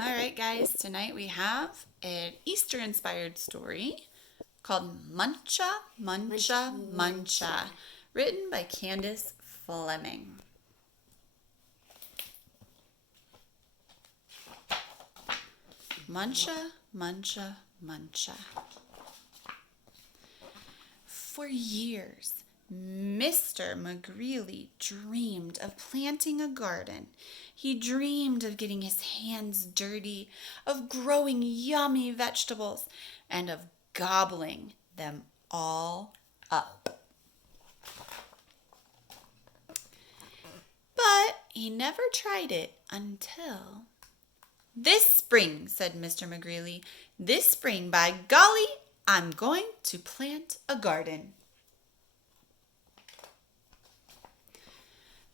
All right, guys, tonight we have an Easter-inspired story called Muncha, Muncha, Muncha, written by Candace Flemming. Muncha, Muncha, Muncha. For years, Mr. McGreeley dreamed of planting a garden. He dreamed of getting his hands dirty, of growing yummy vegetables, and of gobbling them all up. But he never tried it until... "This spring," said Mr. McGreeley, "this spring, by golly, I'm going to plant a garden."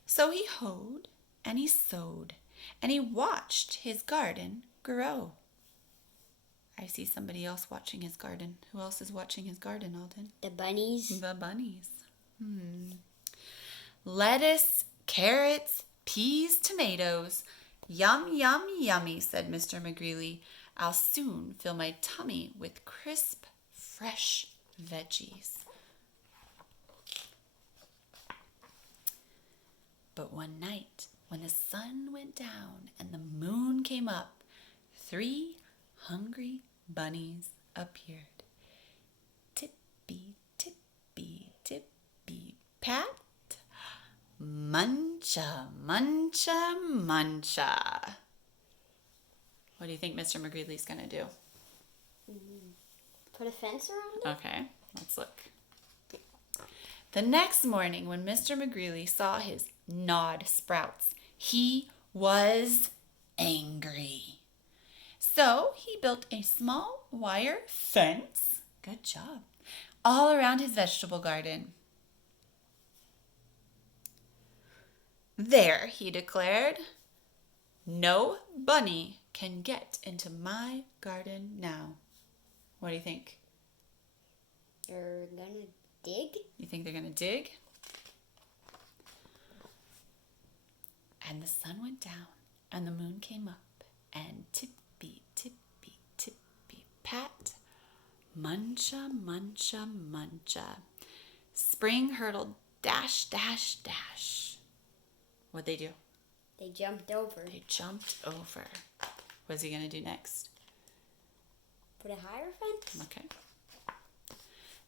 So he hoed and he sowed and he watched his garden grow. I see somebody else watching his garden. Who else is watching his garden, Alden? The bunnies. The bunnies. Lettuce, carrots, peas, tomatoes. Yum, yum, yummy, said Mr. McGreeley. I'll soon fill my tummy with crisp, fresh veggies. But one night, when the sun went down and the moon came up, 3 hungry bunnies appeared. Tippy, tippy, tippy, pat. Muncha, muncha, muncha. What do you think Mr. McGreeley's going to do? Put a fence around it? Okay, let's look. The next morning, when Mr. McGreeley saw his gnawed sprouts, he was angry. So he built a small wire fence, good job, all around his vegetable garden. "There," he declared, "no bunny can get into my garden now." What do you think? They're gonna dig? You think they're going to dig? And the sun went down and the moon came up, and tippy, tippy, tippy, pat. Muncha, muncha, muncha. Spring hurtled, dash, dash, dash. What'd they do? They jumped over. They jumped over. What's he going to do next? Put a higher fence? Okay.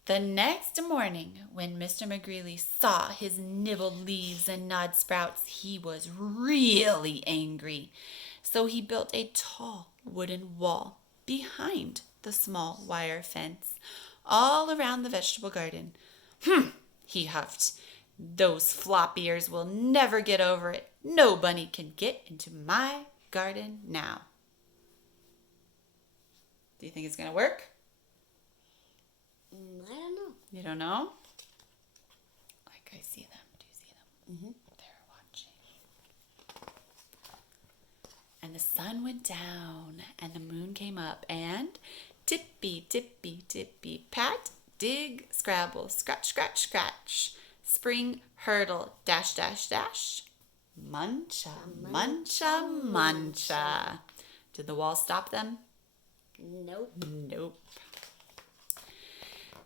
The next morning, when Mr. McGreeley saw his nibbled leaves and gnawed sprouts, he was really angry. So he built a tall wooden wall behind the small wire fence, all around the vegetable garden. He huffed. "Those flop ears will never get over it. No bunny can get into my garden now." Do you think it's going to work? I don't know. You don't know? Like, I see them. Do you see them? They're watching. And the sun went down and the moon came up, and tippy, tippy, tippy, pat, dig, scrabble, scratch, scratch, scratch. Spring hurdle, dash, dash, dash. Muncha, muncha, muncha. Did the wall stop them? Nope. Nope.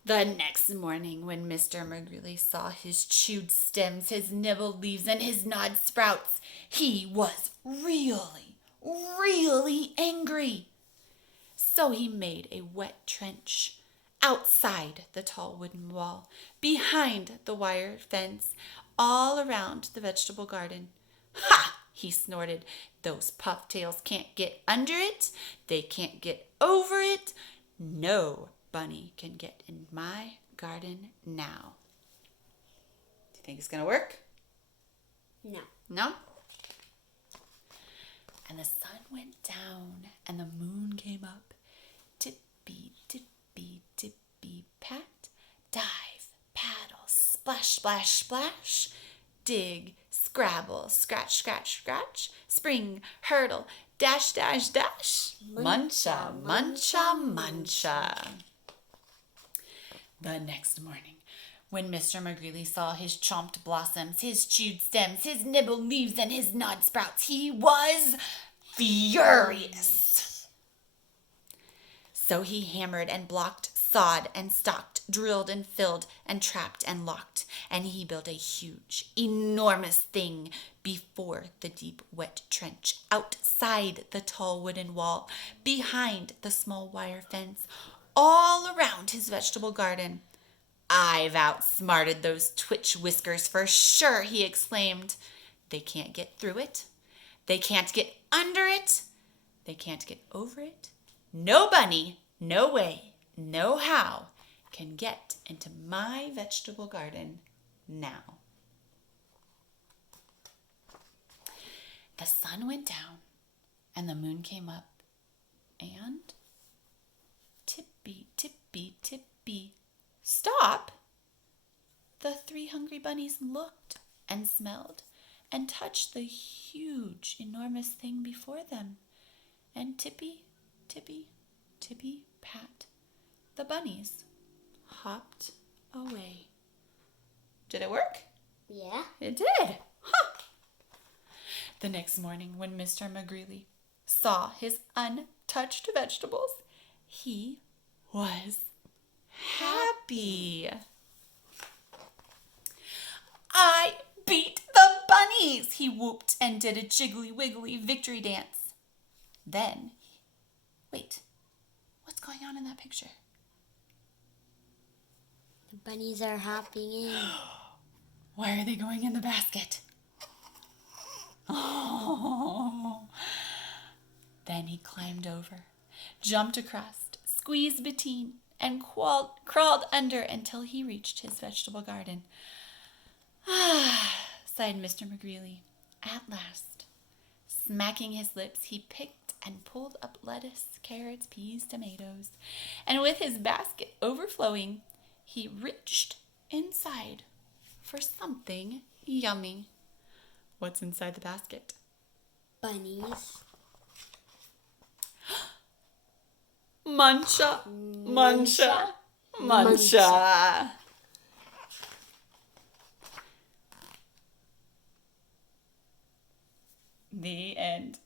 The next morning, when Mr. McGreeley saw his chewed stems, his nibbled leaves, and his gnawed sprouts, he was really, really angry. So he made a wet trench outside the tall wooden wall, behind the wire fence, all around the vegetable garden. "Ha!" he snorted. "Those pufftails can't get under it. They can't get over it. No bunny can get in my garden now." Do you think it's going to work? No. No? And the sun went down and the moon came up. Tippy, tippy, tippy, pat. Dive, paddle, splash, splash, splash. Dig, scrabble, scratch, scratch, scratch. Spring, hurdle, dash, dash, dash. Muncha, muncha, muncha. The next morning, when Mr. McGreeley saw his chomped blossoms, his chewed stems, his nibbled leaves, and his gnawed sprouts, he was furious. So he hammered and blocked, sawed and stalked, drilled and filled and trapped and locked, and he built a huge, enormous thing before the deep, wet trench, outside the tall wooden wall, behind the small wire fence, all around his vegetable garden. "I've outsmarted those twitch whiskers for sure," he exclaimed. "They can't get through it. They can't get under it. They can't get over it. No bunny, no way, no how can get into my vegetable garden now." The sun went down and the moon came up, and tippy, tippy, tippy, stop! The 3 hungry bunnies looked and smelled and touched the huge, enormous thing before them. And tippy, tippy, tippy, pat, the bunnies hopped away. Did it work? Yeah. It did. Huh. The next morning, when Mr. McGreeley saw his untouched vegetables, he was happy. "I beat the bunnies!" he whooped and did a jiggly-wiggly victory dance. Then, wait, what's going on in that picture? The bunnies are hopping in. Why are they going in the basket? Oh. Then he climbed over, jumped across, squeezed Bettine, and crawled under until he reached his vegetable garden. "Ah," sighed Mr. McGreeley. At last, smacking his lips, he picked and pulled up lettuce, carrots, peas, tomatoes, and with his basket overflowing, he reached inside for something yummy. What's inside the basket? Bunnies. Muncha, Muncha, Muncha. The end.